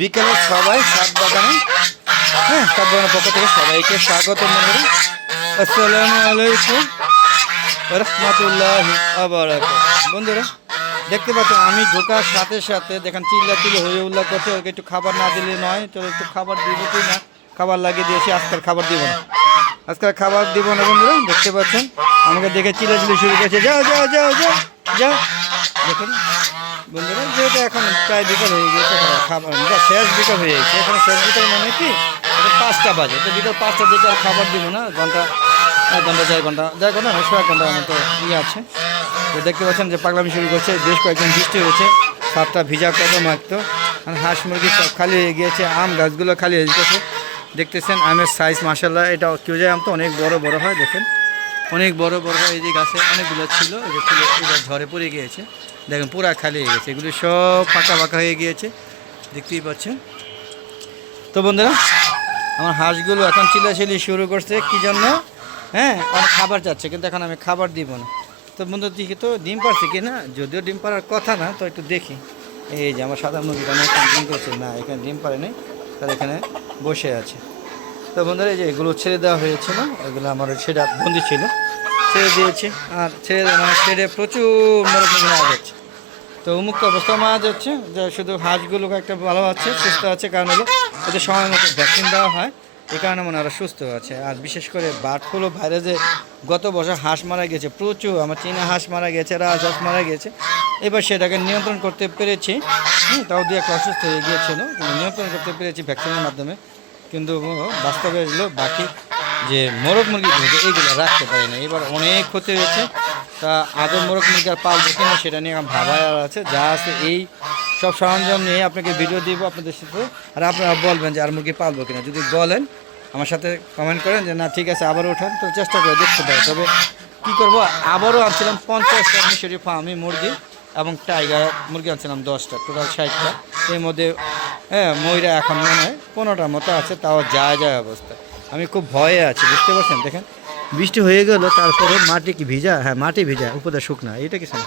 বিকেলে সবাই সাত বাগানে, হ্যাঁ, সাত বাগানের পক্ষ থেকে সবাইকে স্বাগত বন্ধুরা। আসসালামু আলাইকুম রহমতুল্লাহি ওয়া বারাকাতুহু। বন্ধুরা দেখতে পাচ্ছেন আমি ঢোকার সাথে সাথে দেখেন চিল্লাচিল্লি হয়ে উল্লাস করছে, ওকে একটু খাবার না দিলে নয়। চলো একটু খাবার দিব কি না, খাবার লাগিয়ে দিয়েছি। আজকাল খাবার দিব না, আজকাল খাবার দিব না বন্ধুরা। দেখতে পাচ্ছেন আমাকে দেখে চিল্লাচিল্লি শুরু করেছে, যাও যাও যাও যাও যাও। দেখুন বন্ধুরা, যেহেতু এখন প্রায় বিকাল হয়ে গিয়েছে, খাবার শেষ বিকাল হয়ে গেছে। এখন শেষ বিকাল মানে কি, 5টা বাজে, তো বিকাল 5টার দিকে আর খাবার দিব না। ঘন্টা 1 ঘন্টা 1.5 ঘন্টা না, 1.5 ঘন্টার মতো ইয়ে আছে। তো দেখতে পাচ্ছেন যে পাগলামি শুরু করছে। বেশ কয়েকদিন বৃষ্টি হয়েছে, সাতটা ভিজা কত মাখতো। আর হাঁস মুরগি সব খালি হয়ে গিয়েছে, আম গাছগুলো খালি হয়ে গেছে। দেখতেছেন আমের সাইজ মাশাআল্লাহ, এটা কেউ যায় আম তো অনেক বড় বড় হয়। দেখেন অনেক বড় বড় হয়। এই যে গাছে অনেকগুলো ছিল, এই যে ছিল, এবার ঝড়ে পড়ে গিয়েছে। দেখেন পুরা খালি হয়ে গেছে, এগুলো সব ফাঁকা ফাঁকা হয়ে গিয়েছে, দেখতেই পাচ্ছেন। তো বন্ধুরা আমার হাঁসগুলো এখন চিল্লাচিল্লি শুরু করছে কি জন্য, হ্যাঁ, অনেক খাবার চাচ্ছে, কিন্তু এখন আমি খাবার দিব না। তো বন্ধু দিকে তো ডিম পারছে কি না, যদিও ডিম পারার কথা না, তো একটু দেখি। এই যে আমার সাদা মুরগিটা এখানে ডিম করছে না, এখানে ডিম পারে নেই, তার এখানে বসে আছে। তো বন্ধুরা এই যে এগুলো ছেড়ে দেওয়া হয়েছিল, এগুলো আমার ছেড়ে বন্দি ছিল, ছেড়ে দিয়েছি। আর ছেড়ে প্রচুর মরক মুরগি মারা যাচ্ছে। তো উন্মুক্ত অবস্থা মারা যাচ্ছে, যে শুধু হাঁসগুলো একটা ভালো আছে, সুস্থ আছে। কারণ হলো ওদের সময় মতো ভ্যাকসিন দেওয়া হয়, এই কারণে মনে ওরা সুস্থ আছে। আর বিশেষ করে বার্ড ফ্লু ভাইরাসে গত বছর হাঁস মারা গেছে প্রচুর, আমার চীনা হাঁস মারা গেছে, রাজহাঁস মারা গেছে। এবার সেটাকে নিয়ন্ত্রণ করতে পেরেছি। তাও দিয়ে একটা অসুস্থ হয়ে গিয়েছিল, কিন্তু নিয়ন্ত্রণ করতে পেরেছি ভ্যাকসিনের মাধ্যমে। কিন্তু বাস্তবে এগুলো বাকি যে মোরগ মুরগিগুলো এইগুলো রাখতে পারি না, এবার অনেক ক্ষতি হয়েছে। তা আদৌ মোরগ মুরগি আর পালবো কিনা সেটা নিয়ে আমার ভাবার আছে। যা আছে এই সব সরঞ্জাম নিয়ে আপনাকে ভিডিও দিব আপনাদের সাথে। আর আপনারা বলবেন যে আর মুরগি পালবো কিনা, যদি বলেন আমার সাথে কমেন্ট করেন যে না ঠিক আছে আবারও ওঠান, তো চেষ্টা করে দেখতে পারি। তবে কী করবো, আবারও আনছিলাম 50টা মিশরি ফার্মি মুরগি এবং টাইগার মুরগি আনছিলাম 10টা, টোটাল 60টা। এর মধ্যে হ্যাঁ ময়রা এখন মনে হয় 15টার মতো আছে, তাও যায় যায় অবস্থা। আমি খুব ভয়ে আছি, বুঝতে পারছেন। দেখেন বৃষ্টি হয়ে গেল, তারপরে মাটি কি ভিজা, হ্যাঁ মাটি ভিজা, উপরে শুকনা, এটা কিছু না।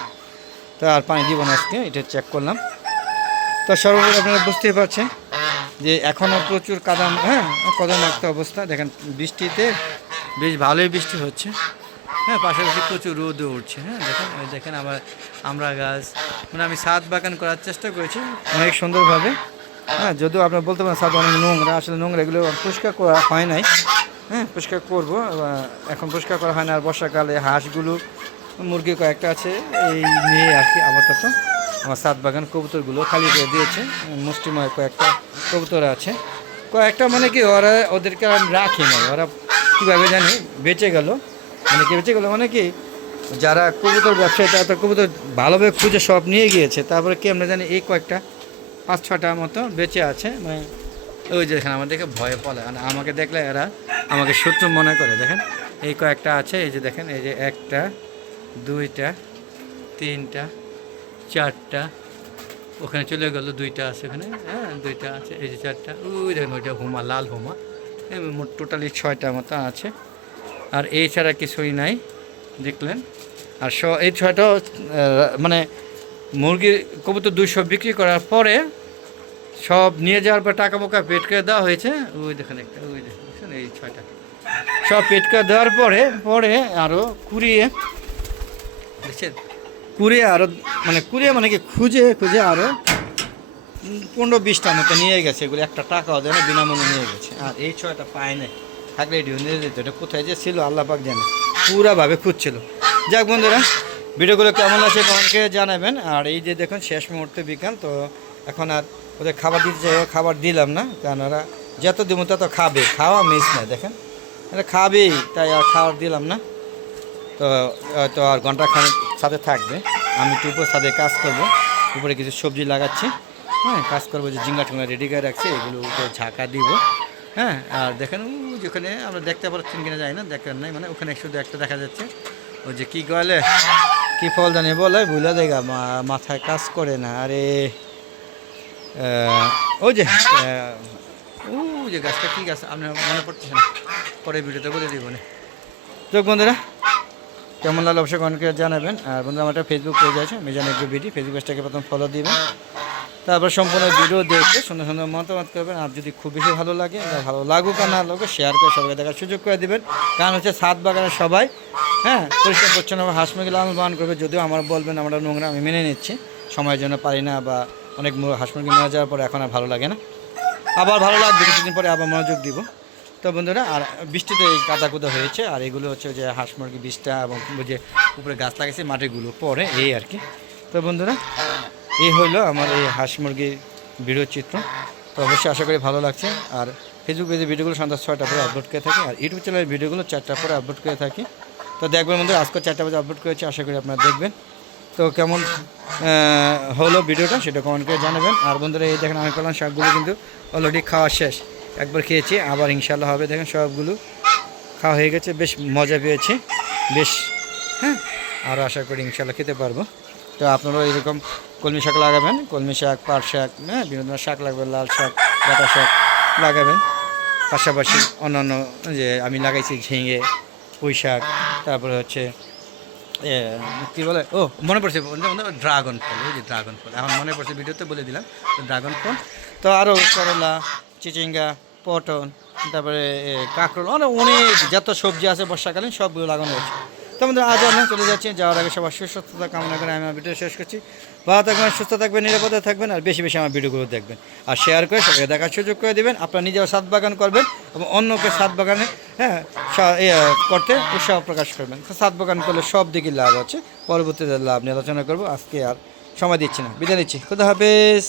তো আর পানি দিব না আজকে, এটা চেক করলাম। তো সর্বোপরি আপনারা বুঝতেই পারছেন যে এখনও প্রচুর কাদা, হ্যাঁ কদমাক্ত অবস্থা। দেখেন বৃষ্টিতে বেশ ভালোই বৃষ্টি হচ্ছে, হ্যাঁ, পাশাপাশি প্রচুর রোদও উঠছে। হ্যাঁ দেখেন, দেখেন আবার আমরা গাছ, মানে আমি ছাদ বাগান করার চেষ্টা করেছি অনেক সুন্দরভাবে। হ্যাঁ যদিও আপনার বলতে পারেন ছাদ অনেক নোংরা, আসলে নোংরা এগুলো পরিষ্কার করা হয় নাই। হ্যাঁ পরিষ্কার করবো, এখন পরিষ্কার করা হয় না। আর বর্ষাকালে হাঁসগুলো মুরগি কয়েকটা আছে, এই নিয়ে আর কি আপাতত আমার ছাদ বাগান। কবুতরগুলো খালি করে দিয়েছে, মুষ্টিময় কয়েকটা কবুতর আছে। কয়েকটা মানে কি ওরা, ওদেরকে আমি রাখি না, ওরা কীভাবে জানি বেঁচে গেল। মানে কি বেঁচে গেলো মানে কি, যারা কবুতর ব্যবসায়ী তারা তো কবুতর ভালোভাবে খুঁজে সব নিয়ে গিয়েছে। তারপরে কি আমরা জানি এই কয়েকটা 5-6টা মতো বেঁচে আছে। মানে ওই যে এখানে আমার দেখে ভয়ে পড়ে, মানে আমাকে দেখলে এরা আমাকে শত্রু মনে করে। দেখেন এই কয়েকটা আছে, এই যে দেখেন, এই যে 1টা 2টা 3টা 4টা, ওখানে চলে গেল 2টা আছে ওখানে, হ্যাঁ 2টা আছে, এই যে 4টা, ওই দেখেন ওইটা হুমা, লাল হুমা। মোট টোটালি 6টা মতো আছে। আর এই ছাড়া কিছুই নাই দেখলেন। আর এই 6টাও মানে মুরগির কবুতর 200 বিক্রি করার পরে সব নিয়ে যাওয়ার পর টাকা পোকা পেট করে দেওয়া হয়েছে। ওই দেখেন একটা, ওই দেখেন এই 6টা সব পেট করে দেওয়ার পরে আরও কুড়িয়ে, দেখছেন, কুড়িয়ে আরও মানে কি খুঁজে আরও 15-20টা মতো নিয়ে গেছে। এগুলো একটা টাকাও দেয় না, বিনামূল্যে নিয়ে গেছে। আর এই 6টা পায় নাই, থাকলে এটিও নিয়ে যেত। এটা কোথায় যে ছিল আল্লাহ পাক জানে, পুরাভাবে খুঁজছিল। যাক বন্ধুরা, ভিডিওগুলো কেমন আছে কমেন্টকে জানাবেন। আর এই যে দেখুন শেষ মুহূর্তে বিকাল, তো এখন আর ওদের খাবার দিতে চাই, খাবার দিলাম না, কারণ ওরা যত দিব তত খাবে, খাওয়া মিস না। দেখেন এটা খাবেই, তাই আর খাবার দিলাম না। তো আর ঘন্টাখানেক সাথে থাকবে, আমি একটু উপরে ছাদে কাজ করব, উপরে কিছু সবজি লাগাচ্ছি। হ্যাঁ কাজ করবো, যে ঝিঙ্গা টিঙ্গা রেডি করে রাখছি, এগুলো উপরে ঝাঁকা দিব। হ্যাঁ আর দেখেন যেখানে আমরা দেখতে পাচ্ছেন কিনা যায় না, দেখেন নাই, মানে ওখানে শুধু একটা দেখা যাচ্ছে, ওই যে কী বলে, কী ফল জানি বলে, ভুলে দেখা মাথায় কাজ করে না। আরে ওই যে গাছটা কী গাছ আপনার মনে পড়তেছে না, পরে ভিডিওতে বলে দিব না। তো বন্ধুরা কেমন লাগলো অবশ্যই কমেন্ট করে জানাবেন। আর বন্ধুরা আমার একটা ফেসবুক পেজ আছে, মিজান এগ্রো বিডি, ফেসবুক পেজটাকে প্রথম ফলো দিবেন। তারপর সম্পূর্ণ ভিডিও দেখে সুন্দর সুন্দর মতামত করবেন। আর যদি খুব বেশি ভালো লাগে, ভালো লাগুক আর না লাগুক, শেয়ার করে সবাইকে দেখার সুযোগ করে দেবেন। কারণ হচ্ছে ছাদ বাগানের সবাই পরিষ্কার পরিচ্ছন্ন হাঁস মুরগি লালন পালন করবে। যদিও আমার বলবেন আমরা নোংরা, আমি মেনে নিচ্ছি, সময়ের জন্য পারি না, বা অনেক হাঁস মুরগি মারা যাওয়ার পরে এখন আর ভালো লাগে না, আবার ভালো লাগবে কিছুদিন পরে আবার মনোযোগ দিব। তো বন্ধুরা, আর বৃষ্টিতে এই কাদা কুদা হয়েছে, আর এগুলো হচ্ছে যে হাঁস মুরগি বীজটা এবং যে উপরে গাছ লাগাইছে মাটিগুলো পরে এই আর কি। তো বন্ধুরা, এই হলো আমার এই হাঁস মুরগির ভিডিও চিত্র। তো অবশ্যই আশা করি ভালো লাগছে। আর ফেসবুক পেজে ভিডিওগুলো সন্ধ্যা 6টার পরে আপলোড করে থাকি, আর ইউটিউব চ্যানেলের ভিডিওগুলো 4টার পরে আপলোড করে থাকি। তো দেখবেন বন্ধুরা, আজকে 4টা বাজে আপলোড করেছি, আশা করি আপনারা দেখবেন। তো কেমন হলো ভিডিওটা সেটা কমেন্ট করে জানাবেন। আর বন্ধুরা, এই দেখেন আমি করলাম শাকগুলো কিন্তু অলরেডি খাওয়া শেষ, একবার খেয়েছি, আবার ইনশাল্লাহ হবে। দেখেন সবগুলো খাওয়া হয়ে গেছে, বেশ মজা পেয়েছি বেশ। আরও আশা করি ইনশাল্লাহ খেতে পারবো। তো আপনারাও এরকম কলমি শাক লাগাবেন, কলমি শাক, পাট শাক, বিভিন্ন ধরনের শাক লাগবে, লাল শাক, ডাঁটা শাক লাগাবেন। পাশাপাশি অন্যান্য যে আমি লাগাইছি ঝিঙে, পুঁই শাক, তারপরে হচ্ছে কী বলে, মনে পড়ছে ড্রাগন ফল, ওই যে ড্রাগন ফল, এখন মনে পড়ছে, ভিডিওতে বলে দিলাম ড্রাগন ফল। তো আরও করলা, চিচিঙ্গা, পটল, তারপরে কাঁকরোল, অনেক যত সবজি আছে বর্ষাকালীন সবগুলো লাগানো হচ্ছে। তো আমাদের আজ আমরা চলে যাচ্ছি, যাওয়ার আগে সবার সুস্থতা কামনা করে আমি আমার ভিডিও শেষ করছি। ভালো থাকবেন, সুস্থ থাকবেন, নিরাপদে থাকবেন, আর বেশি বেশি আমার ভিডিওগুলো দেখবেন, আর শেয়ার করে সবাইকে দেখার সুযোগ করে দেবেন। আপনারা নিজেও ছাদ বাগান করবেন এবং অন্যকে ছাদ বাগানে করতে উৎসাহ প্রকাশ করবেন। ছাদ বাগান করলে সব দিকে লাভ আছে, পরবর্তীতে লাভ নিয়ে আলোচনা করবো। আজকে আর সময় দিচ্ছি না, বিদায় নিচ্ছি, খুদা হাফেজ।